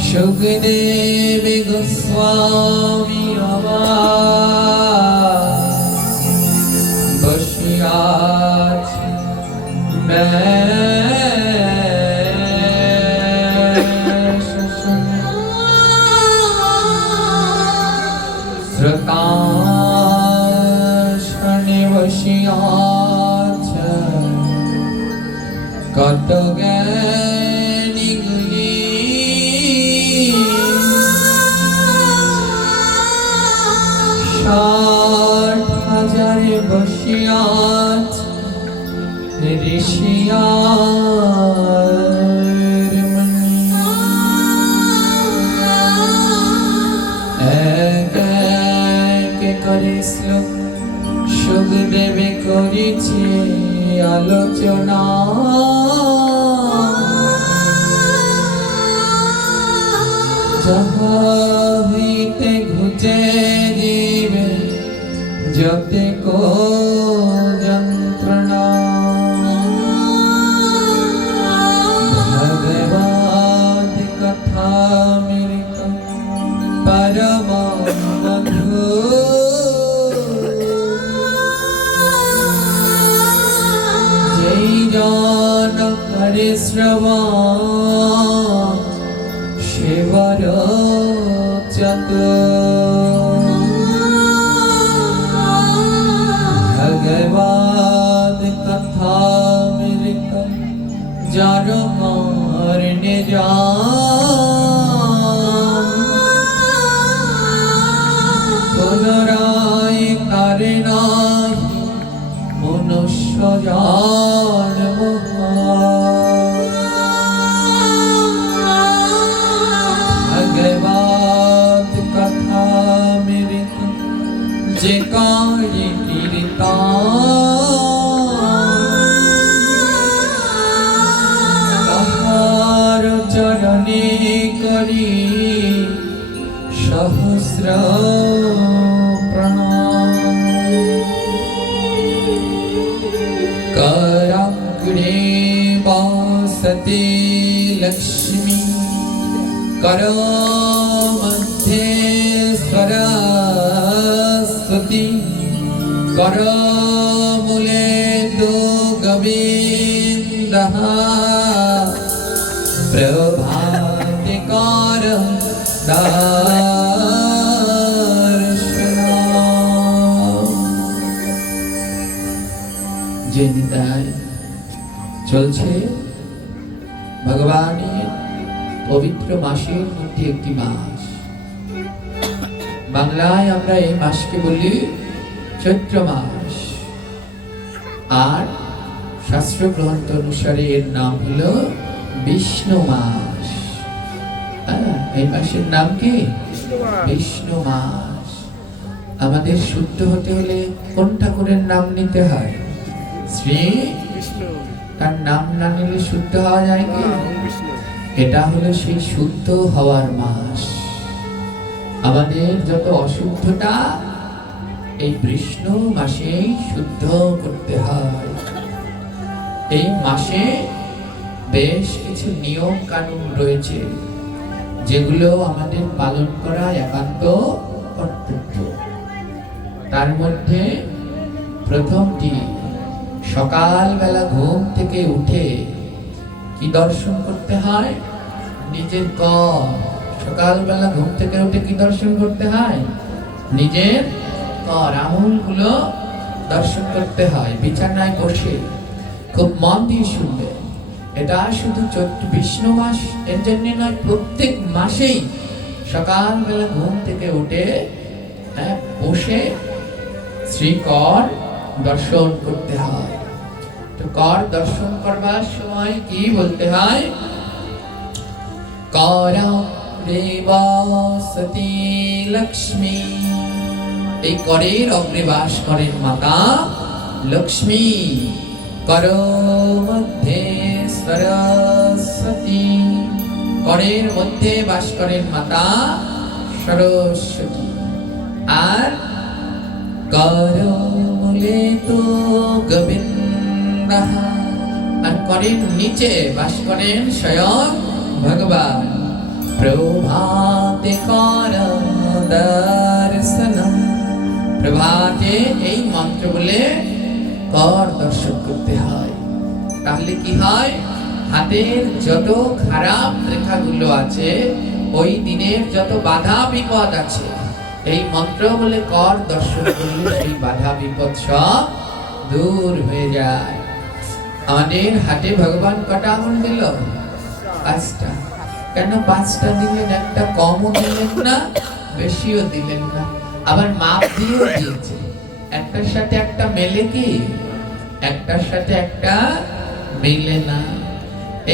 सुखदेव गोस्वामी बसियाछ श्रोताशने बसियाछ कत জ্ঞানী গুলি ষাট হাজারে বসিয়াছ ঋষিয়ার মনি এক এক করে শ্লোক সুখদেবে করেছে আলোচনা যাহা হইতে ঘুচে দিবে যতে কো যন্ত্রণা ভগবদ কথামৃত পরম মধু যেই জন করে শ্রবণ সেবার ভগবদ কথামৃত যার মরণে যান পুনরায় কারে নাহি মনুষ্য জন্ম ভগবদ কথামৃত যে কারে তাহার চরণে করি সহস্র প্রণাম कराग्रे वासते लक्ष्मी करमध्ये सरस्वती करमूले तु गोविन्दः प्रभाते যে নিতাই চলছে ভগবানের পবিত্র মাসের মধ্যে একটি মাস। বাংলায় আমরা এই মাসকে বলি চৈত্র মাস, আর শাস্ত্র গ্রন্থ অনুসারে এর নাম হলো বিষ্ণু মাস। এই মাসের নাম কি? বিষ্ণু মাস। আমাদের শুদ্ধ হতে হলে কোন ঠাকুরের নাম নিতে হয়? শ্রী বিষ্ণু। তার নাম না নিলে শুদ্ধ হওয়া যায় কি? এটা হলো সেই শুদ্ধ হওয়ার মাস। আমাদের যত অশুদ্ধতা এই বিষ্ণু মাসেই শুদ্ধ করতে হয়। এই মাসে বেশ কিছু নিয়ম কানুন রয়েছে যেগুলো আমাদের পালন করা একান্ত কর্তব্য। তার মধ্যে প্রথমটি, সকালবেলা ঘুম থেকে উঠে কি দর্শন করতে হয়? নিজের কর। সকালবেলা ঘুম থেকে উঠে কি দর্শন করতে হয়? নিজের কর, আঙুলগুলো দর্শন করতে হয় বিছানায় বসে। খুব মন দিয়ে শুনবে। এটা শুধু বিষ্ণু মাস এর জন্য নয়, প্রত্যেক মাসেই সকালবেলা ঘুম থেকে উঠে বসে শ্রীকর দর্শন করতে হয়। তো কর দর্শন করবার সময় কি বলতে হয়? করে বাসতি লক্ষ্মী। এই করের অগ্রে বাস করেন মাতা লক্ষ্মী। কর মধ্যে সরস্বতী। করের মধ্যে বাস করেন মাতা সরস্বতী। আর করমূলে তো গোবিন্দः আর করেন নিচে বাস করেন স্বয়ং ভগবান। প্রভাতে কর দর্শনম, প্রভাতে এই মন্ত্র বলে কর দর্শন করতে হয়। তাহলে কি হয়? হাতের যত খারাপ রেখাগুলো আছে, ওই দিনের যত বাধা বিপদ আছে, এই মন্ত্র বলে কর দর্শন করলে সেই বাধা বিপদ সব দূর হয়ে যায়। আমাদের হাতে ভগবান কটা আঙুল দিল? 5টা। কেন 5টা দিলেন? একটা কমও দিলেন না, বেশিও দিলেন না, আবার মাপ দিয়েও দিয়েছে। একটার সাথে একটা মেলে কি? একটার সাথে একটা মেলে না।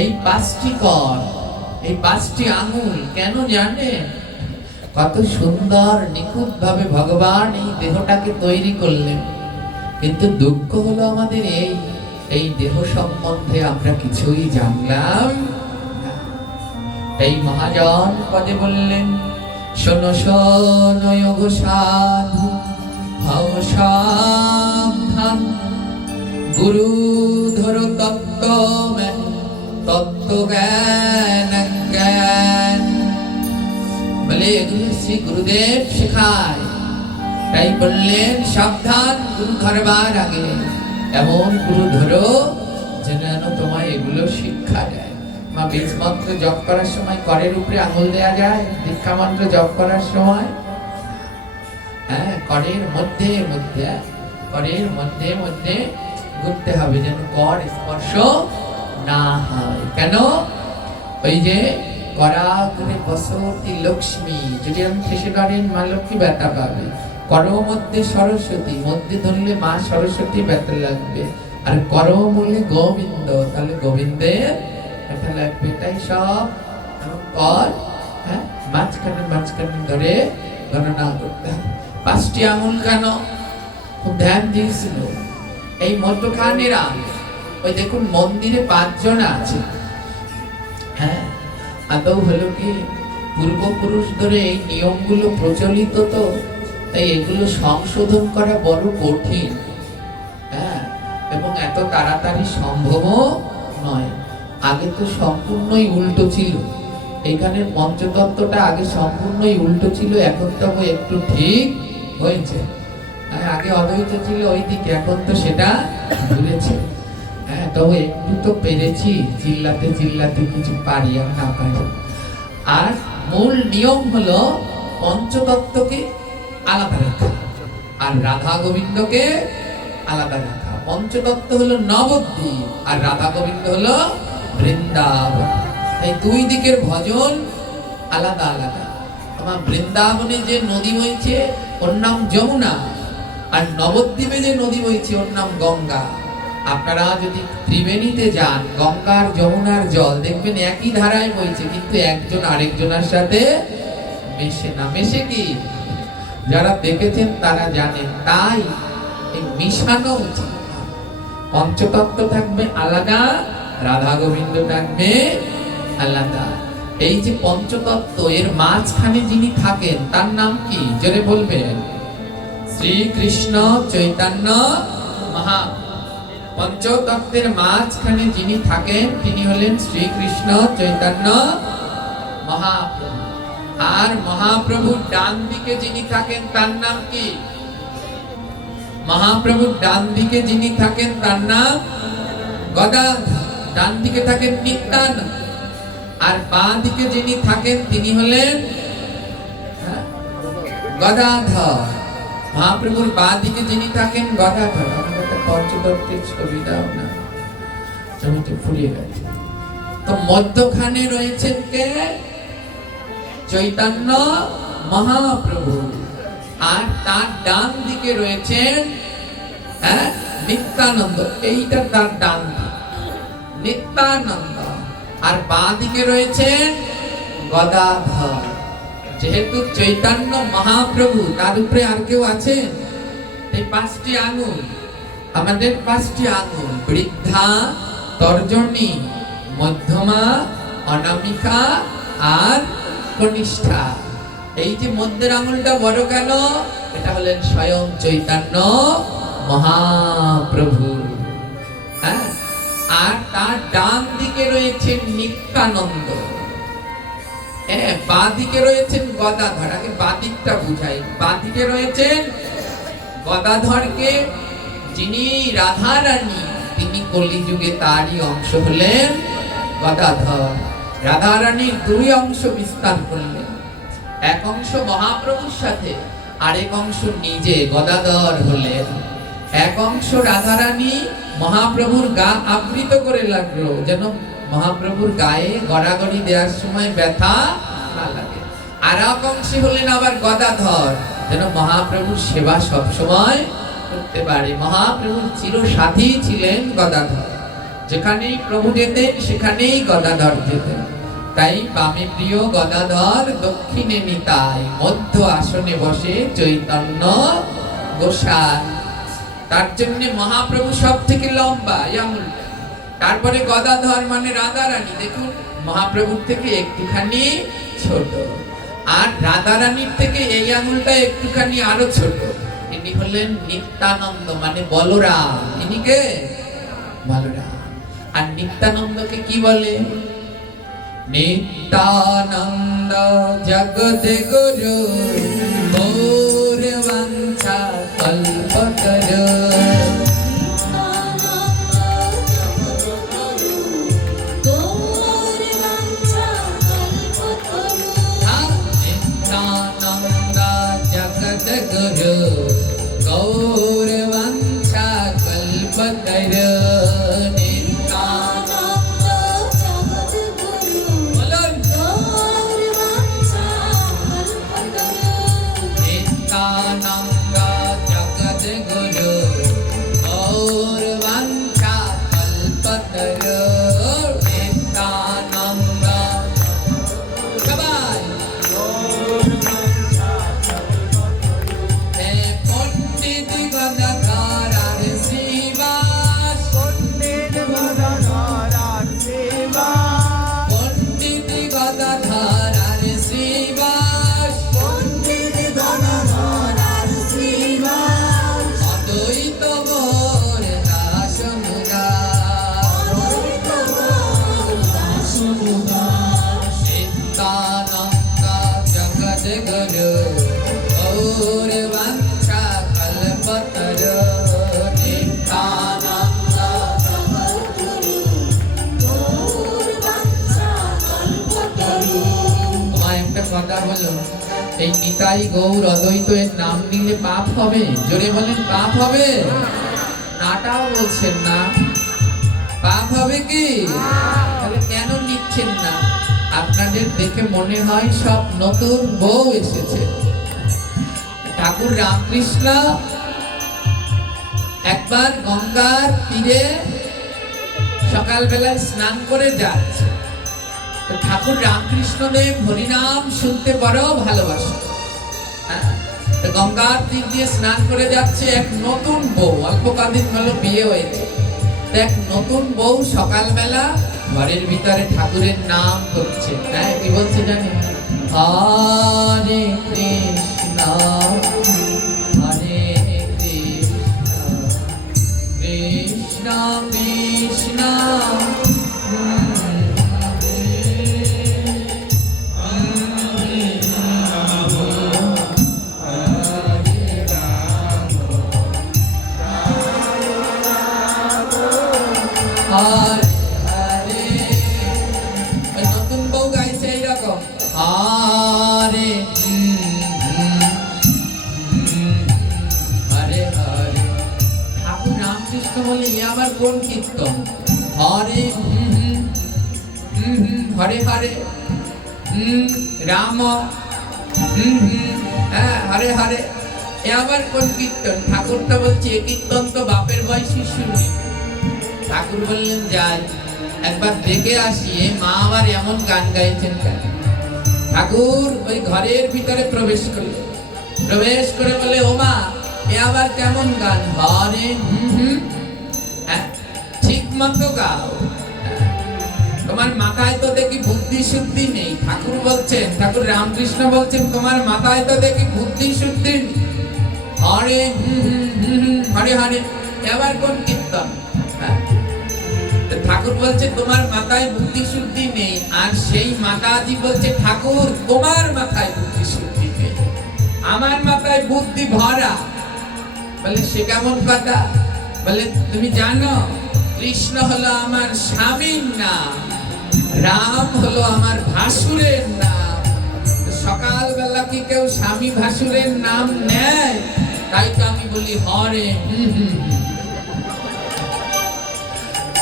এই 5টি কর, এই 5টি আঙুল কেন জানেন? কত সুন্দর নিখুঁত ভাবে ভগবান এই দেহটাকে তৈরি করলেন। কিন্তু দুঃখ হলো আমাদের এই দেহ সম্বন্ধে আমরা কিছুই জানলাম না। এই মহাজন পদে বললেন, শোনো শোনো গো সাধু, হও সাবধান, গুরু ধরো তত্ত্ব তত্ত্ব জ্ঞান জ্ঞান। বলে এগুলো শ্রী গুরুদেব শেখায়। তাই বললেন সাবধান, গুরু ধরবার আগে এমন গুরু ধরো যেন তোমায় এগুলো শিক্ষা দেয়। মা বীজ মন্ত্র জপ করার সময় করের উপরে আঙুল দেয়া যায়? দীক্ষা মন্ত্র জপ করার সময় হ্যাঁ, করের মধ্যে মধ্যে, করের মধ্যে মধ্যে ঘুরতে হবে যেন কর স্পর্শ না হয়। কেন? ওই যে করা করে বসতি লক্ষ্মী, যদি আমি ঠেসে ধরেন মা লক্ষ্মী ব্যথা পাবে। কর মধ্যে সরস্বতী, মধ্যে ধরলে মা সরস্বতী ব্যথা লাগবে। আর কর মূলে গোবিন্দ, তাহলে গোবিন্দে ব্যথা লাগবে। তাই সব কর হ্যাঁ মাঝখানে মাঝখানে ধরে গণনা করতে হবে। 5টি আঙুল কেন? খুব ধ্যান দিয়েছিল এই মধ্যখানেরা। ওই দেখুন মন্দিরে 5 জন আছে। হ্যাঁ, আদৌ হলো কি পূর্বপুরুষ ধরে এই নিয়মগুলো প্রচলিত, তো তাই এগুলো সংশোধন করা বড় কঠিন। হ্যাঁ, এবং এত তাড়াতাড়ি সম্ভবও নয়। আগে তো সম্পূর্ণই উল্টো ছিল। এখানে পঞ্চতত্ত্বটা আগে সম্পূর্ণই উল্টো ছিল, এখন তো একটু ঠিক হয়েছে। আগে অদ্বৈত ছিল ওই দিকে, এখন তো সেটা ঘুরেছে। হ্যাঁ, তবে একটু তো পেরেছি, চিল্লাতে চিল্লাতে কিছু পারি আর না পারি। আর মূল নিয়ম হলো পঞ্চতত্ত্বকে আলাদা রাখা আর রাধা গোবিন্দকে আলাদা রাখা। পঞ্চতত্ত্ব হলো নবদ্বীপ আর রাধা গোবিন্দ হলো বৃন্দাবন। এই দুই দিকের ভজন আলাদা আলাদা। আমার বৃন্দাবনে যে নদী বইছে ওর নাম যমুনা, আর নবদ্বীপে যে নদী বইছে ওর নাম গঙ্গা। আপনারা যদি ত্রিবেণীতে যান, গঙ্গার যমুনার জল দেখবেন একই ধারায় বইছে, কিন্তু একজন আরেকজনের সাথে মেশে না। মেশে কি? যারা দেখেছেন তারা জানেন। তাই এই মিশানো উচিত না। পঞ্চতত্ত্ব থাকবে আলাদা, রাধা গোবিন্দ থাকবে আলাদা। এই যে পঞ্চতত্ত্ব, এর মাঝখানে যিনি থাকেন তার নাম কি? জোরে বলবেন। শ্রীকৃষ্ণ চৈতন্য মহাপ্রভু। পঞ্চতত্ত্বের মাঝখানে যিনি থাকেন তিনি হলেন শ্রীকৃষ্ণ চৈতন্য মহাপ্রভু। আর মহাপ্রভুর ডান দিকে যিনি থাকেন তার নাম কি? মহাপ্রভুর ডান দিকে যিনি থাকেন তার নাম গদাধর। ডান দিকে থাকেন নিত্যানন্দ। আর বাঁ দিকে যিনি থাকেন তিনি হলেন গদাধর। মহাপ্রভুর বাঁ দিকে যিনি থাকেন গদাধর। পঞ্চতত্ত্বের ছবি দাও না, ছবিটা ফুরিয়ে গেছে। তো মধ্যখানে রয়েছেন কে? চৈতন্য মহাপ্রভু। আর তার ডান দিকে রয়েছেন নিত্যানন্দ। এইটা তার ডান দিক, নিত্যানন্দ। আর বাঁ দিকে রয়েছেন গদাধর। যেহেতু চৈতন্য মহাপ্রভু, তার উপরে আর কেউ আছেন? এই 5টি আঙুল, আমাদের 5টি আঙুল, বৃদ্ধা, তর্জনী, মধ্যমা, অনামিকা আর কনিষ্ঠা। এই যে মধ্যের আঙুলটা বড় কেন? এটা হলেন স্বয়ং চৈতন্য মহাপ্রভু। হ্যাঁ, আর তার ডান দিকে রয়েছেন নিত্যানন্দ, বাঁ দিকে রয়েছেন গদাধর। আগে বাঁ দিকটা বুঝাই। বাঁ দিকে রয়েছেন গদাধরকে, যিনি রাধা রানী, তিনি কলিযুগে তারই অংশ হলেন গদাধর। রাধা রানীর দুই অংশ বিস্তার করলেন, এক অংশ মহাপ্রভুর সাথে, আরেক অংশ নিজে গদাধর হলেন। এক অংশ রাধা রানী মহাপ্রভুর গা আবৃত করে লাগলো, যেন মহাপ্রভুর গায়ে গড়াগড়ি দেওয়ার সময় ব্যথা না লাগে। আর এক অংশ হলেন আবার গদাধর, যেন মহাপ্রভুর সেবা সব সময় করতে পারে। মহাপ্রভুর চিরসাথী ছিলেন গদাধর, যেখানেই প্রভু যেতেন সেখানেই গদাধর যেতেন। তাই বামে প্রিয় গদাধর, দক্ষিণে নিতাই, মধ্য আসনে বসে চৈতন্য গোসাই। তার জন্য মহাপ্রভু সব থেকে লম্বা, তারপরে গদাধর মানে রাধা রানী, দেখুন মহাপ্রভুর থেকে একটুখানি ছোট, আর রাধা রানীর থেকে এই আঙুলটা একটুখানি আরো ছোট। ইনি হলেন নিত্যানন্দ মানে বলরাম। ইনি কে? বলরাম। আর নিত্যানন্দকে কি বলে? নিত্যানন্দ জগৎ গুরু, মোর বাঞ্ছা কল্পতরু। নিত্যানন্দ জগৎ গুরু, গৌর বাঞ্ছা কল্পতরু। এই নিতাই গৌর অদ্বৈত এর নাম নিলে পাপ হবে? জোরে বলেন, পাপ হবে? নাটাও বলছেন না, পাপ হবে কি? তাহলে কেন নিচ্ছেন না? আপনাদের দেখে মনে হয় সব নতুন বউ এসেছে। ঠাকুর রামকৃষ্ণ একবার গঙ্গার তীরে সকালবেলায় স্নান করে যাচ্ছে। ঠাকুর রামকৃষ্ণদেব হরিনাম শুনতে বড় ভালোবাসে। গঙ্গার তীর দিয়ে স্নান করে যাচ্ছে, এক নতুন বউ, অল্প কদিন হলো বিয়ে হয়েছে। এক নতুন বউ সকালবেলা ঘরের ভিতরে ঠাকুরের নাম করছে। হ্যাঁ, কি বলছে জানেন? হরে কৃষ্ণ হরে কৃষ্ণ কৃষ্ণ কৃষ্ণ নতুন বউ গাইছে এইরকম, হরে হরে হরে। ঠাকুর রামকৃষ্ণ বলে, এ আবার কোন কীর্তন? হরে হরে হরে রাম হরে হরে, এ আবার কোন কীর্তন? ঠাকুরটা বলছে, এ কীর্তন তো বাপের বয়সী শুনি। ঠাকুর বললেন, যাই একবার দেখে আসি মা আবার এমন গান গাইছেন কেন। ঠাকুর ওই ঘরের ভিতরে প্রবেশ করে বলে, ও মা, এ আবার কেমন গান? হরে ঠিক মতো গাও, তোমার মাথায় তো দেখি বুদ্ধি শুদ্ধি নেই। ঠাকুর বলছেন, ঠাকুর রামকৃষ্ণ বলছেন, তোমার মাথায় তো দেখি বুদ্ধি শুদ্ধি নেই। হরে হরে হরে, এবার কোন কীর্তন? ঠাকুর বলছে তোমার মাথায় বুদ্ধি শুদ্ধি নেই, আর সেই মাতাজি বলছে ঠাকুর তোমার মাথায় বুদ্ধি শুদ্ধি নেই, আমার মাথায় বুদ্ধি ভরা। বলে সে কেমন কথা? বলে তুমি জানো কৃষ্ণ হলো আমার স্বামীর নাম, রাম হলো আমার ভাসুরের নাম। সকালবেলা কি কেউ স্বামী ভাসুরের নাম নেয়? তাই তো আমি বলি হরে।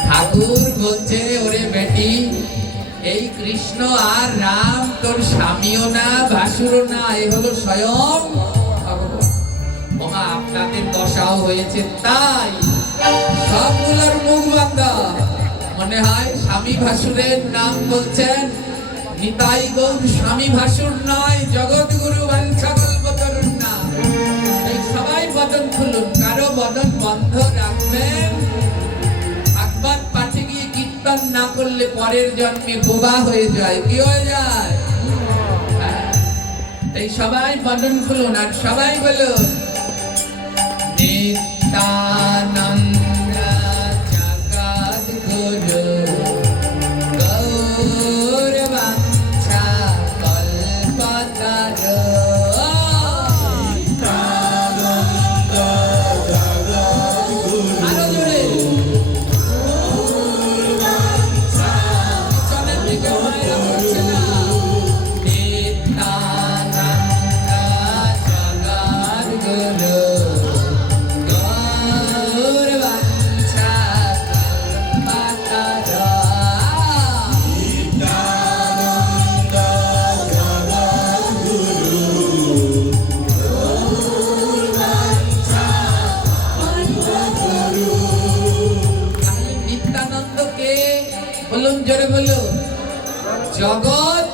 ঠাকুর বলছে ওরে বেটি, এই কৃষ্ণ আর রাম তোর স্বামীও না ভাসুরও না, এ হলো স্বয়ং ভগবান। ওমা আপনাদের দশাও হয়েছে তাই, সবগুলোর মুখ বন্ধ। মনে হয় স্বামী ভাসুরের নাম বলছেন, নিতাই গৌর স্বামী ভাসুর নয়, জগৎগুরু বাঞ্ছাকল্পতরুর নাম। এই সবাই বদন খুলুন, কারো বদন বন্ধ রাখবেন। ভাগবত পাঠে গিয়ে কীর্তন না করলে পরের জন্মে বোবা হয়ে যায়। কি হয়ে যায়? এই সবাই বদন খুলুন আর সবাই বলুন নিত্যানন্দ জগদ্গুরু গৌর বাঞ্ছাকল্পতরু। আরো জোরে। পিছনের দিকে মায়েরা বলছে না। নিত্যানন্দ জগদ্গুরু গৌর বাঞ্ছাকল্পতরু। তাহলে নিত্যানন্দ কে? বলুন জোরে বলুন। জগৎ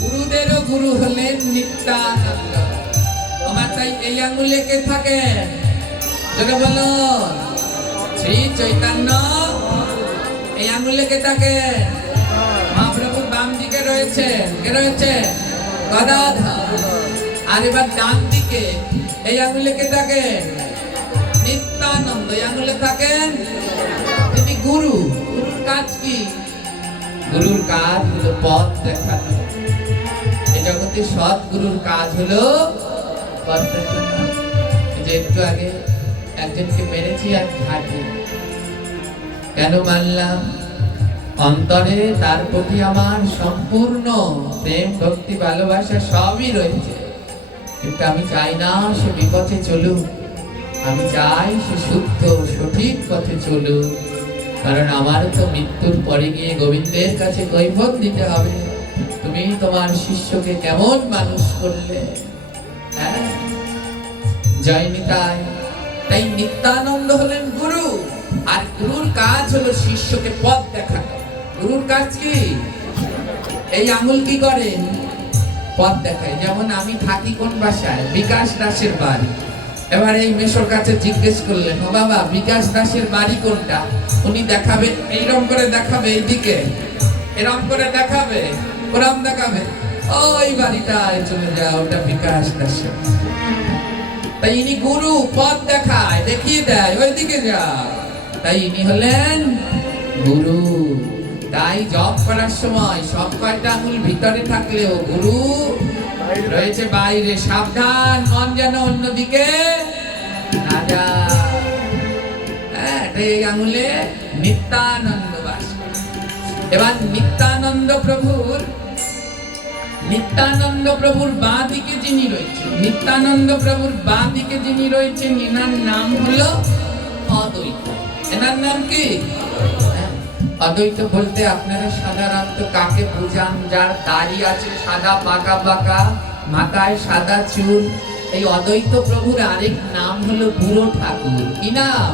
গুরুদেরও গুরু হলেন নিত্যানন্দ। আমার তাই এই আঙ্গুলে কে থাকেন? জোরে বলুন। শ্রী চৈতন্য। এই আঙ্গুলে কে থাকেন? মহাপ্রভুর বাম দিকে রয়েছে, কে রয়েছে? গদাধর। আর এবার ডান দিকে এই আঙ্গুলে কে থাকেন? নিত্যানন্দ। এই আঙ্গুলে থাকেন তিনি গুরু। গুরুর কাজ কি? গুরুর কাজ হলো পথ দেখানো। এই জগতে সৎ গুরুর কাজ হলো পথ দেখানো। যে একটু আগে একজনকে মেরেছি আর ঘাটে, কেন মানলাম? অন্তরে তার প্রতি আমার সম্পূর্ণ প্রেম ভক্তি ভালোবাসা সবই রয়েছে, কিন্তু আমি চাই না সে বিপথে চলুক। আমি চাই সে শুদ্ধ সঠিক পথে চলুক, কারণ আমার তো মৃত্যুর পরে গিয়ে গোবিন্দের কাছে কৈফত দিতে হবে। তুমি তোমার শিষ্যকে কেমন মানুষ করলে? হ্যাঁ, জয় নিতাই। তাই নিত্যানন্দ হলেন গুরু, আর গুরুর কাজ হলো শিষ্যকে পথ দেখানো। গুরুর কাজ কি? এই আঙুল কি করে? পথ দেখায়। যেমন আমি থাকি কোন বাসায়? বিকাশ দাসের বাড়ি। এবার এই মেশোর কাছে জিজ্ঞেস করলেন, ও বাবা বিকাশ দাসের বাড়ি কোনটা? উনি দেখাবে, এইরকম করে দেখাবে, এইদিকে এরকম করে দেখাবে, ওরম দেখাবে, ওই বাড়িটায় চলে যাও, ওটা বিকাশ দাসের। তাই ইনি গুরু, পথ দেখায়, দেখিয়ে দেয়, ওইদিকে যাও। তাই ইনি হলেন গুরু। তাই জপ করার সময় সব কয়টা আঙুল ভিতরে থাকলেও গুরু রয়েছে বাইরে। সাবধান, মন যেন অন্যদিকে না যায়। এই আঙুলে নিত্যানন্দ বাস। এবার নিত্যানন্দ প্রভুর বাঁ দিকে যিনি রয়েছেন, নিত্যানন্দ প্রভুর বাঁ দিকে যিনি রয়েছেন, এনার নাম হলো অদ্বৈত। এনার নাম কি? অদ্বৈত বলতে আপনারা সাধারণত কাকে বুঝান? যার দাড়ি আছে সাদা পাকা পাকা, মাথায় সাদা চুল। এই অদ্বৈত প্রভুর আরেক নাম হলো বুড়ো ঠাকুর। কি নাম?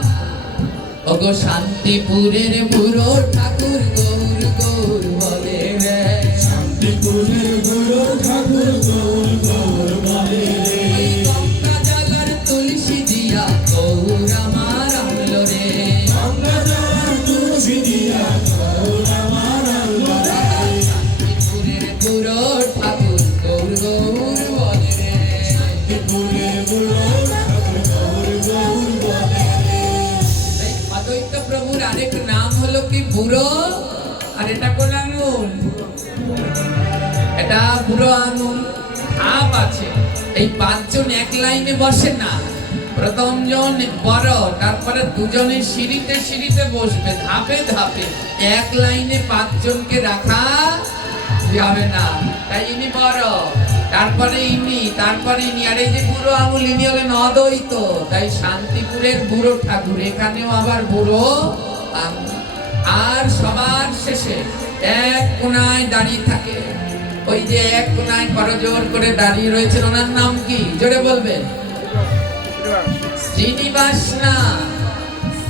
ওগো শান্তিপুরের বুড়ো ঠাকুর গৌর গৌর বলে রে। শান্তিপুরের বুড়ো ঠাকুর গৌর গৌর বলে রে। গঙ্গা জলার তুলসী দিয়া গৌর আমার আনলো রে। গঙ্গা জলার তুলসী দিয়া গৌর আমার আনলো রে। শান্তিপুরের বুড়ো ঠাকুর গৌর গৌর বলে রে। শান্তিপুরের বুড়ো ঠাকুর গৌর গৌর বলে রে। অদ্বৈত প্রভুর আরেক নাম হলো কি? আঙুল? এটা বুড়ো আঙুল। ধাপ আছে, এই পাঁচজন এক লাইনে বসে না। প্রথম জন বড়, তারপরে দুজনে সিঁড়িতে সিঁড়িতে বসবে, ধাপে ধাপে। এক লাইনে পাঁচজনকে রাখা যাবে না। তাই ইনি বড়, তারপরে ইনি, তারপরে ইনি। আর এই যে বুড়ো আঙুল, ইনি হলেন অদ্বৈত। তাই শান্তিপুরের বুড়ো ঠাকুর, এখানেও আবার বুড়ো আঙুল। আর সবার শেষে এক কোনায় দাঁড়িয়ে থাকে, ওই যে এক কোনায় করজোর করে দাঁড়িয়ে রয়েছেন, ওনার নাম কি? জোরে বলবেন। শ্রীনিবাস না,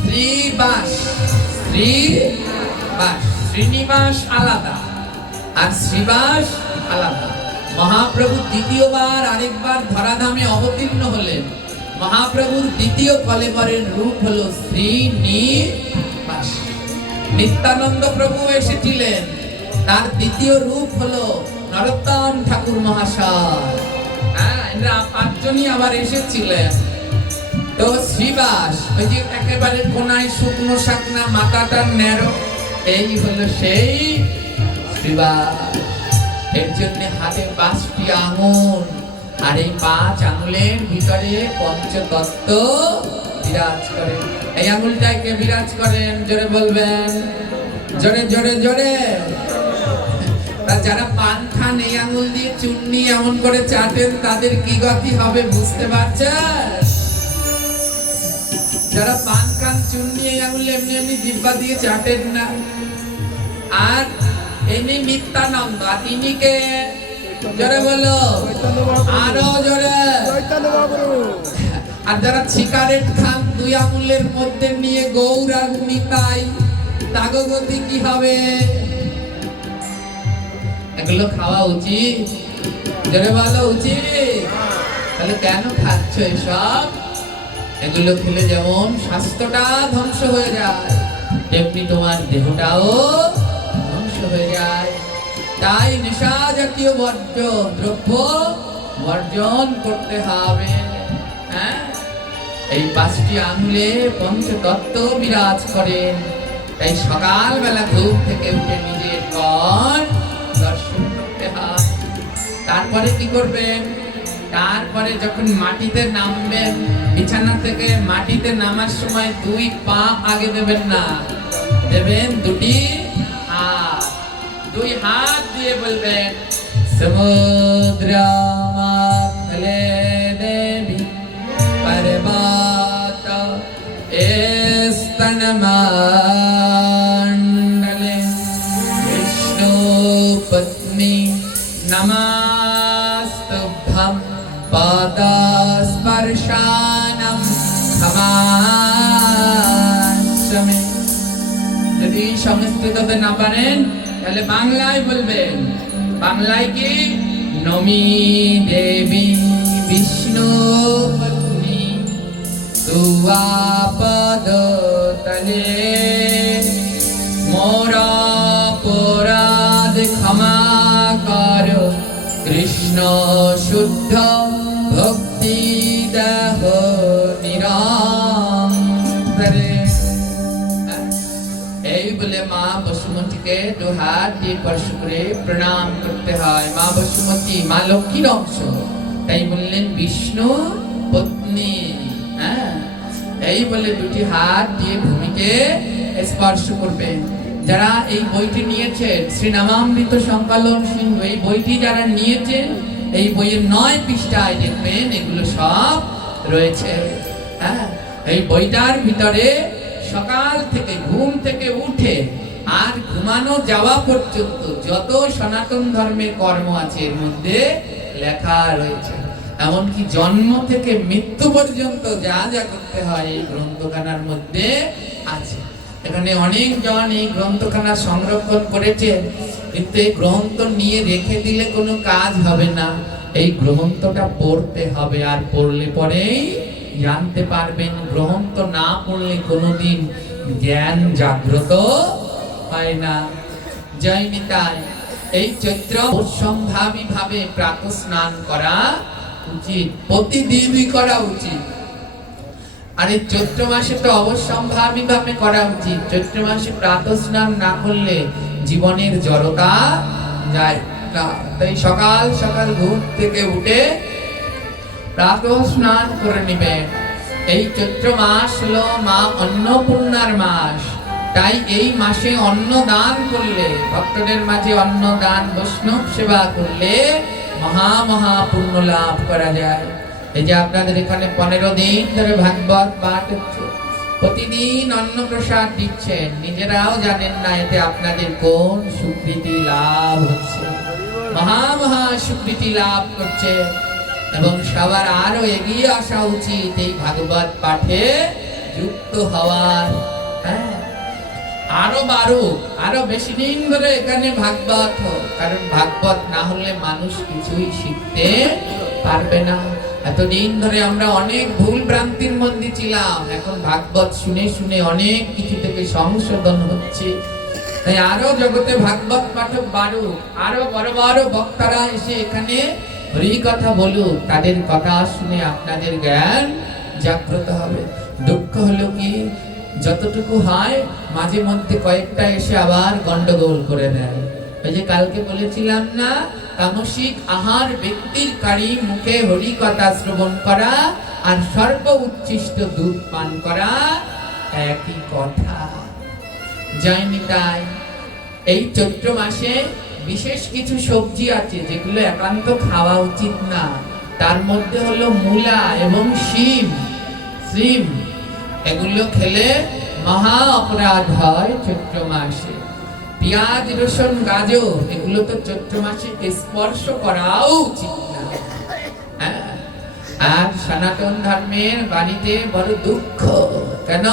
শ্রীবাস। শ্রীবাস, শ্রীনিবাস আলাদা আর শ্রীবাস আলাদা। মহাপ্রভু দ্বিতীয়বার আরেকবার ধরাধামে অবতীর্ণ হলেন। মহাপ্রভুর দ্বিতীয় কলেবরের রূপ হলো শ্রীনিবাস। নিত্যানন্দ প্রভু এসেছিলেন, তার দ্বিতীয় রূপ হলো নরোত্তম ঠাকুর মহাশয়। এরা পাঁচজনই আবার এসেছিলেন। তো শ্রীবাস, ওই যে একেবারে কোনায় শুকনো শাকনা, মাথাটা ন্যারো, এই হলো সেই শ্রীবাস। এর জন্য হাতে 5টি আঙুল, আর এই 5 আঙুলের ভিতরে পঞ্চতত্ত্ব বিরাজ করে। এই আঙুলটাকে বিরাজ করেন, জোরে বলবেন, জোরে জোরে জোরে। যারা পান খান, এই আঙুল দিয়ে চুন্নি এমন করে চাটেন, তাদের কি গতি হবে বুঝতে পারছেন? যারা পান খান চুন্নি এই আঙুল এমনি এমনি জিহ্বা দিয়ে চাটেন না। আর ইনি নিত্যানন্দ, আর ইনি কে? জোরে বলো, আরো জোরে। আর যারা সিগারেট খান 2 আঙুলের মধ্যে নিয়ে গৌরাঙ্গ নিতাই, তাগো গতি কি হবে? এগুলো খাওয়া উচিত? জোরে বলো, উচিত। তাহলে কেন খাচ্ছ এসব? এগুলো খেলে যেমন স্বাস্থ্যটা ধ্বংস হয়ে যায়, তেমনি তোমার দেহটাও ধ্বংস হয়ে যায়। তাই নেশা জাতীয় বর্জ্য দ্রব্য বর্জন করতে হবে। হ্যাঁ, এই 5টি আঙুলে পঞ্চতত্ত্ব বিরাজ করেন। তাই সকালবেলা ঘুম থেকে উঠে নিজের ঘর দর্শন করতে হয়। তারপরে কি করবেন? তারপরে যখন মাটিতে নামবেন, বিছানা থেকে মাটিতে নামার সময় 2 পা আগে দেবেন না, দেবেন 2টি হাত। 2 হাত দিয়ে বলবেন, সমুদ্র মাখলে দেবী পর্বত স্তন মণ্ডলে বিষ্ণু পত্নী নমস্তুভ্যং পাদস্পর্শানং ক্ষমাস্যামি। যদি সংস্কৃততে না পারেন তাহলে বাংলায় বলবেন। বাংলায় কি? নমি দেবী বিষ্ণু পত্নী তুয়াপদ তলে মোর অপরাধ ক্ষমা কর, কৃষ্ণ শুদ্ধ ভক্তি দেহ নিরন্তরে। এই বলে মা বসুমতীকে 2 হাত দিয়ে স্পর্শ করে প্রণাম করতে হয়। মা বসুমতী মা লক্ষ্মীর অংশ, তাই বললেন বিষ্ণু পত্নী। হ্যাঁ, এই বলে 2টি হাত দিয়ে ভূমিকে স্পর্শ করবেন। যারা এই বইটি নিয়েছেন, শ্রী নামামৃত সংকলন সিংহ, এই বইটি যারা নিয়েছেন, এই বইয়ের 9 পৃষ্ঠায় দেখবেন এগুলো সব রয়েছে। হ্যাঁ, এই বইটার ভিতরে সকাল থেকে ঘুম থেকে উঠে আর ঘুমানো যাওয়া পর্যন্ত যত সনাতন ধর্মের কর্ম আছে এর মধ্যে লেখা রয়েছে। এমনকি জন্ম থেকে মৃত্যু পর্যন্ত যা যা করতে হয় এই গ্রন্থখানার মধ্যে আছে। এখানে অনেকজন এই গ্রন্থখানা সংরক্ষণ করেছেন, কিন্তু এই গ্রন্থ নিয়ে রেখে দিলে কোনো কাজ হবে না। এই গ্রন্থটা পড়তে হবে, আর পড়লে পরেই জানতে পারবেন। গ্রন্থ না পড়লে কোনোদিন জ্ঞান জাগ্রত হয় না। জয় নিতাই। এই চৈত্র সম্ভাবী ভাবে প্রাতঃ স্নান করা উচিত, প্রতিদিনই করা উচিত। আর এই চৈত্র মাসে তো অবশ্যম্ভাবী ভাবে করা উচিত। চৈত্র মাসে প্রাতঃ স্নান না করলে জীবনের জড়তা যায় না। তাই সকাল সকাল ঘুম থেকে উঠে প্রাতঃ স্নান করে নেবেন। এই চৈত্র মাস হলো মা অন্নপূর্ণার মাস, তাই এই মাসে অন্ন দান করলে, ভক্তদের মাঝে অন্ন দান, বৈষ্ণব সেবা করলে মহা মহা পুণ্য লাভ করা যায়। এই যে আপনাদের এখানে 15 দিন ধরে ভাগবত পাঠ হচ্ছে, প্রতিদিন অন্ন প্রসাদ দিচ্ছেন, নিজেরাও জানেন না এতে আপনাদের কোন সুকৃতি লাভ হচ্ছে। মহা মহা সুকৃতি লাভ করছে এবং সবার আরো এগিয়ে আসা উচিত এই ভাগবত পাঠে যুক্ত হওয়ার। হ্যাঁ, আরো বাড়ুক, আরো বেশি দিন ধরে এখানে ভাগবত হোক, কারণ ভাগবত না হলে মানুষ কিছুই শিখতে পারবে না। এতদিন ধরে আমরা অনেক ভুল ভ্রান্তির মধ্যে ছিলাম, এখন ভাগবত শুনে শুনে অনেক কিছু থেকে সংশোধন হচ্ছে। তাই আরো জগতে ভাগবত পাঠক বাড়ুক, আরো বড় বড় বক্তারা এসে এখানে হরি কথা বলুক, তাদের কথা শুনে আপনাদের জ্ঞান জাগ্রত হবে। দুঃখ হলো কি, যতটুকু হয় মাঝে মধ্যে কয়েকটা এসে আবার গন্ডগোল করে দেয়। ওই যে কালকে বলেছিলাম না, তামসিক আহার ব্যক্তির কারি মুখে হরি কথা শ্রবণ করা আর সর্ব উচ্ছিষ্ট দুধ পান করা একই কথা। যায়নি তাই এই চৈত্র মাসে বিশেষ কিছু সবজি আছে যেগুলো একান্ত খাওয়া উচিত না। তার মধ্যে হলো মূলা এবং শিম, এগুলো খেলে মহা অপরাধ হয় চৈত্র মাসে। পেঁয়াজ, রসুন, গাজর এগুলো তো চৈত্র মাসে স্পর্শ করাও উচিত না। আর সনাতন ধর্মের বাড়িতে বড় দুঃখ, কেন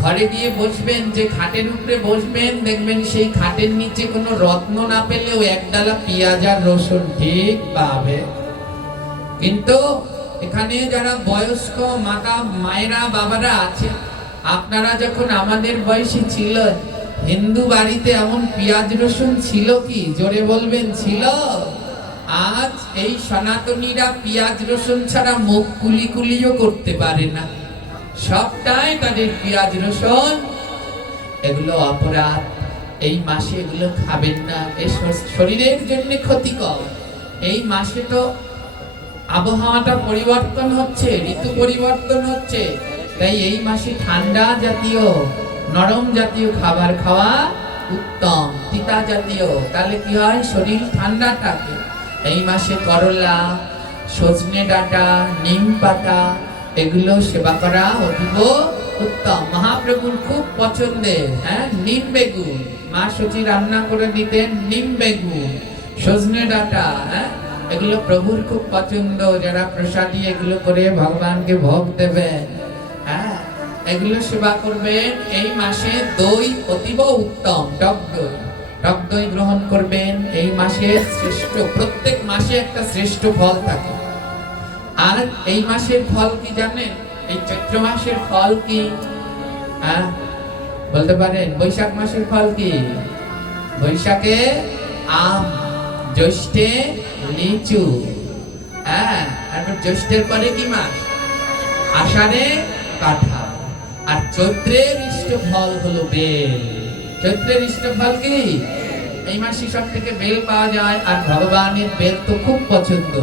ঘরে গিয়ে বসবেন, যে খাটের উপরে বসবেন দেখবেন সেই খাটের নিচে কোনো রত্ন না পেলেও একডালা পেঁয়াজ আর রসুন ঠিক পাবে। কিন্তু এখানে যারা বয়স্ক মায়েরা বাবারা আছে, আপনারা যখন আমাদের বয়সী ছিলেন, হিন্দু বাড়িতে এমন পেঁয়াজ রসুন ছিল কি? জোরে বলবেন, ছিল? আজ এই সনাতনীরা পেঁয়াজ রসুন ছাড়া মুখ কুলিও করতে পারে না, সবটাই তাদের পেঁয়াজ রসুন। এগুলো অপরাধ, এই মাসে এগুলো খাবেন না, এই শরীরের জন্য ক্ষতিকর। এই মাসে তো আবহাওয়াটা পরিবর্তন হচ্ছে, ঋতু পরিবর্তন হচ্ছে, তাই এই মাসে ঠান্ডা জাতীয় নরম জাতীয় খাবার খাওয়া উত্তম। তিতা জাতীয়, তাহলে কি হয়, শরীর ঠান্ডা থাকে। এই মাসে করলা, সজনে ডাঁটা, নিম পাতা এগুলো সেবা করা অতীব উত্তম। মহাপ্রভুর খুব পছন্দের। নিম বেগুন, মা সচি রান্না করে দিতেন, নিম বেগুন, সজনে ডাঁটা, এগুলো প্রভুর খুব পছন্দ। যারা প্রসাদী এগুলো করে ভগবানকে ভোগ দেবেন, এগুলো সেবা করবেন। এই মাসে দই অতীব উত্তম, টক দই গ্রহণ করবেন। এই মাসে শ্রেষ্ঠ, প্রত্যেক মাসে একটা শ্রেষ্ঠ ফল থাকে। আর এই মাসের ফল কি জানেন? এই চৈত্র মাসের ফল কি বলতে পারেন? বৈশাখ মাসের ফল কি? বৈশাখে আম, জ্যৈষ্ঠে লিচু, জ্যৈষ্ঠের পরে কি মাস? আষাঢ়ে কাঁঠাল, আর চৈত্রের ইষ্ট ফল হলো বেল। চৈত্রের ইষ্ট ফল কি? এই মাসে সব থেকে বেল পাওয়া যায়, আর ভগবানের বেল তো খুব পছন্দ।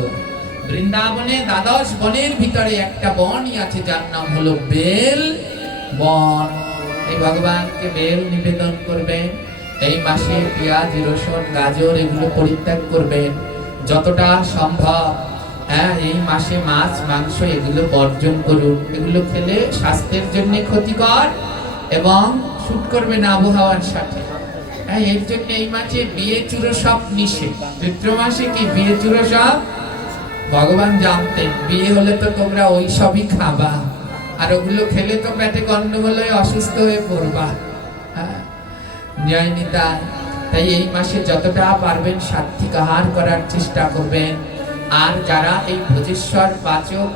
বৃন্দাবনে দ্বাদশ বনের ভিতরে একটা বনই আছে যার নাম হলো বেল বন। এই ভগবানকে বেল নিবেদন করবেন। এই মাসে পেঁয়াজ, রসুন, গাজর এগুলো পরিত্যাগ করবেন যতটা সম্ভব। এই মাসে মাছ, মাংস এগুলো বর্জন করুন। এগুলো খেলে স্বাস্থ্যের জন্য ক্ষতিকর এবং শুট করবে না আবহাওয়ার সাথে। এর জন্য এই মাসে বিয়ে চুরো সব নিষেধ। চৈত্র মাসে কি বিয়ে চুরো সব? ভগবান জানতেন বিয়ে হলে তো তোমরা ওই সবই খাবা, আর ওগুলো খেলে তো পেটে গন্ডগোল হয়ে অসুস্থ হয়ে পড়বা। যায়নি তাই এই মাসে যতটা পারবেন সাত্বিক আহার করার চেষ্টা করবেন। আর যারা এই ভোজেশ্বর পাচক,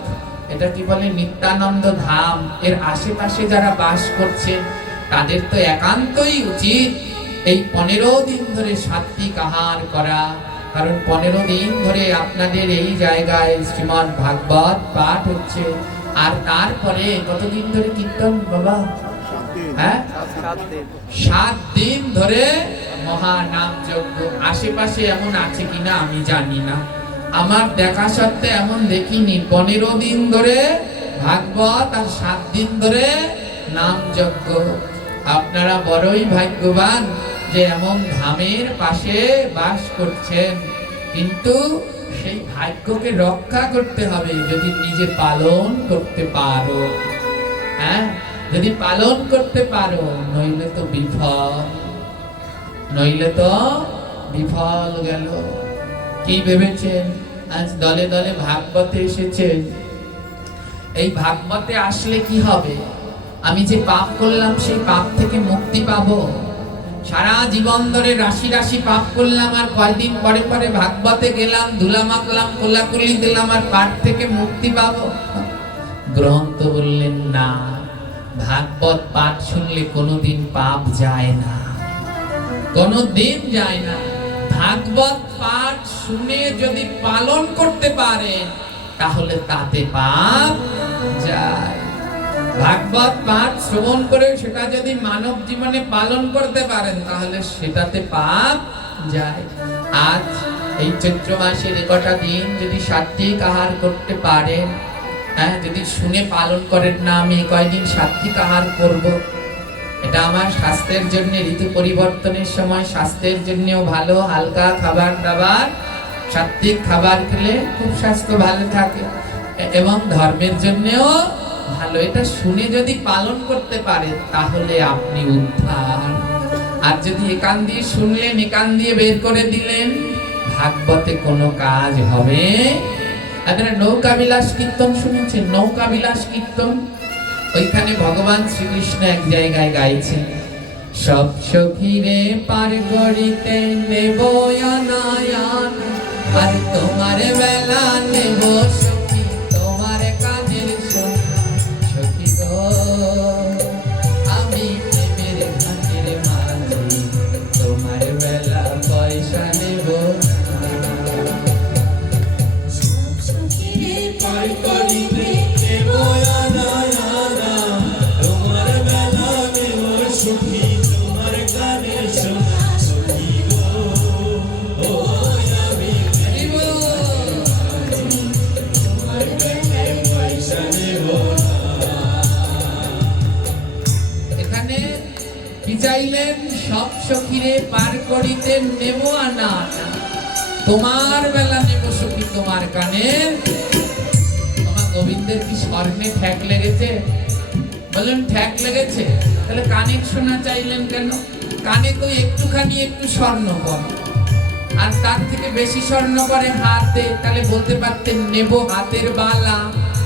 এটা কি বলে, নিত্যানন্দ ধাম, এর আশেপাশে যারা বাস করছেন, তাদের তো একান্তই উচিত এই 15 দিন ধরে সাত্বিক আহার করা। কারণ 15 দিন ধরে আপনাদের এই জায়গায় শ্রীমদ্ ভাগবত পাঠ হচ্ছে। আর তারপরে কতদিন ধরে কীর্তন বাবা? 7 দিন ধরে মহানাম যজ্ঞ। আশেপাশে এমন আছে কিনা আমি জানি না, আমার দেখা সত্ত্বে এমন দেখিনি। 15 দিন ধরে ভাগবত আর 7 দিন ধরে নাম যজ্ঞ। আপনারা বড়ই ভাগ্যবান যে এমন ধামের পাশে বাস করছেন, কিন্তু সেই ভাগ্যকে রক্ষা করতে হবে যদি নিজে পালন করতে পারো। হ্যাঁ, যদি পালন করতে পারো, নইলে তো বিফল, নইলে তো বিফল গেল। কি ভেবেছেন আজ দলে দলে ভাগবতে এসেছেন? এই ভাগবতে আসলে কি হবে? আমি যে পাপ করলাম সেই পাপ থেকে মুক্তি পাবো। সারা জীবন ধরে রাশি রাশি পাপ করলাম, আর কয়দিন পরে পরে ভাগবতে গেলাম, ধুলা মাখলাম, কোলাকুলি দিলাম, আর পাপ থেকে মুক্তি পাবো? গ্রন্থ বললেন না, ভাগবত পাঠ শুনলে কোনোদিন পাপ যায় না, কোনোদিন যায় না। ভাগবত পাঠ শুনে যদি পালন করতে পারেন তাহলে তাতে পাপ যায়। ভাগবত পাঠ শ্রবণ করে সেটা যদি মানব জীবনে পালন করতে পারেন তাহলে সেটাতে পাপ যায়। আজ এই চৈত্র মাসের কটা দিন যদি সাত্বিক আহার করতে পারেন, হ্যাঁ, যদি শুনে পালন করেন না আমি কয়দিন সাত্বিক আহার করব, এটা আমার স্বাস্থ্যের জন্য, ঋতু পরিবর্তনের সময় স্বাস্থ্যের জন্যও ভালো। হালকা খাবার দাবার, সাত্বিক খাবার খেলে খুব স্বাস্থ্য ভালো থাকে এবং ধর্মের জন্যও ভালো। এটা শুনে যদি পালন করতে পারে তাহলে আপনি উদ্ধার। আর যদি একান দিয়ে শুনলেন, একান দিয়ে বের করে দিলেন, ভাগবতে কোনো কাজ হবে। আপনারা নৌকা বিলাস কীর্তন শুনেছেন? নৌকা বিলাস কীর্তন, ওইখানে ভগবান শ্রীকৃষ্ণ এক জায়গায় গাইছেন, সব সখীরে পার করিতে নেব আনায়ান, আর তোমার বেলা নেব সখী তোমার কাজের সখী গো, আমি প্রেমের ঘাটের মাঝি তোমার বেলা পয়সা নেব। সব সখীরে পার করিতে নেব আনায়ান, তোমার বেলা নেব সখী তোমার কাজের সখী গো, ও আমি তোমার বেলায় পয়সা নেব না। এখানে কি চাইলেন? সব সখীরে পার করিতে নেব আনা, তোমার বেলা নেব সখী তোমার কানের। তোমার গোবিন্দের কি স্বর্ণে ঠ্যাক লেগেছে? বলেন ঠ্যাক লেগেছে, তাহলে কানে শোনা চাইলেন কেন? কানে তো একটুখানি একটু স্বর্ণ করে, আর তার থেকে বেশি স্বর্ণ করে হাতে, তাহলে বলতে পারতেন নেব হাতের বালা,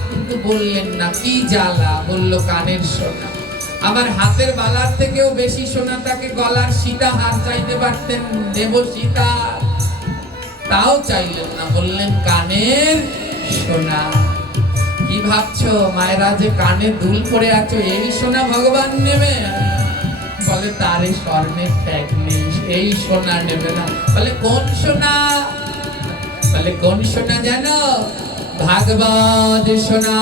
কিন্তু বললেন না। কি জ্বালা, বললো কানের সোনা। আবার হাতের বালার থেকেও বেশি সোনা তাকে গলার সীতা হার চাইতে পারতেন, নেব সীতা, তাও চাইলেন না, বললেন কানের সোনা। কি ভাবছো মায়েরা যে কানে দুল পরে আছো, এই সোনা ভগবান নেবে? বলে তারে স্বর্ণের ঠ্যাক নেই, এই সোনা নেবে না। বলে কোন সোনা? বলে কোন সোনা জানো? ভাগবত সোনা,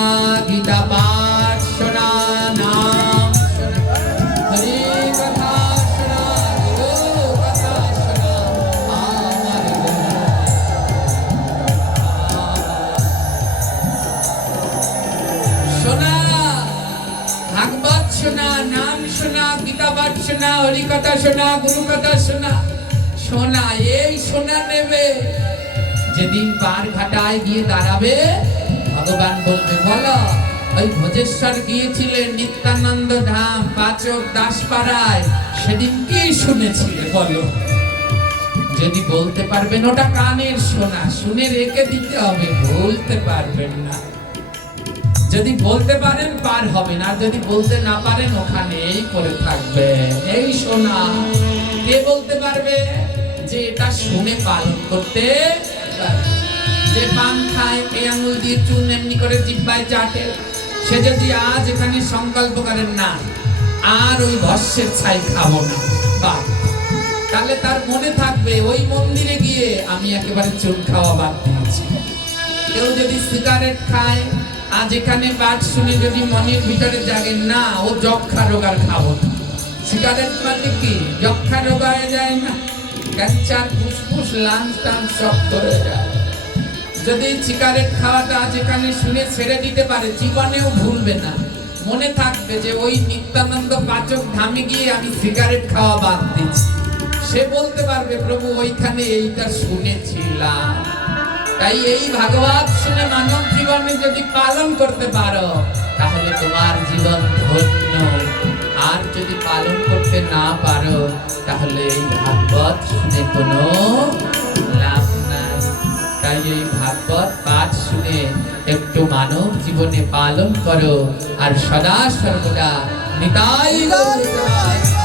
গীতা পাঠ সোনা, নাম সোনা, হরি কথা সোনা, গুরু কথা সোনা, আমার সোনা। ভাগবত শোনা, নাম শোনা, গীতা পাঠ শোনা, হরি কথা শোনা, গুরু কথা শোনা, শোনা, এই শোনা নেবে। যেদিন পার ঘাটায় গিয়ে দাঁড়াবে ভগবান বলবে, বলো ওই ভোজেশ্বর গিয়েছিলেন নিত্যানন্দ ধাম, পাচক দাসপাড়ায়, সেদিন কি শুনেছিলে বলো? যদি বলতে পারবেন ওটা কানের শোনা, শুনে রেখে দিতে হবে, বলতে পারবেন না। যদি বলতে পারেন পার হবেন, আর যদি বলতে না পারেন ওখানেই করে থাকবে। এই শোনা কে বলতে পারবে যে এটা শুনে পালন করতে পারবে? যে পান খায়, এই আঙুল দিয়ে চুন এমনি করে জিহ্বায় চাটে, সে যদি আজ এখানে সংকল্প করেন না আর ওই ভস্যের ছাই খাবো না, বাহ, তাহলে তার মনে থাকবে ওই মন্দিরে গিয়ে আমি একেবারে চুন খাওয়া বাদ দিয়েছি। কেউ যদি সিগারেট খায়, আজ এখানে পাঠ শুনে যদি মনের ভিতরে জাগেন না ও যক্ষা রোগ আর খাবো না, সিগারেট মানে কি? যক্ষা রোগ হয়ে যায় না, ক্যান্সার, ফুসফুস, লাংস টাংস সব ধরে যায়। যদি সিগারেট খাওয়াটা যেখানে শুনে ছেড়ে দিতে পারে, জীবনেও ভুলবে না, মনে থাকবে যে ওই নিত্যানন্দ পাচক ধামে গিয়ে আমি সিগারেট খাওয়া বাদ দিচ্ছি। সে বলতে পারবে প্রভু ওইখানে এইটা শুনেছিলাম। তাই এই ভাগবত শুনে মানব জীবনে যদি পালন করতে পারো তাহলে তোমার জীবন ধন্য। আর যদি পালন করতে না পারো তাহলে এই ভাগবত শুনে কোনো লাভ নাই। তাই এই ভাগবত পাঠ শুনে একটু মানব জীবনে পালন করো, আর সদা সর্বদা নিতাই গৌর।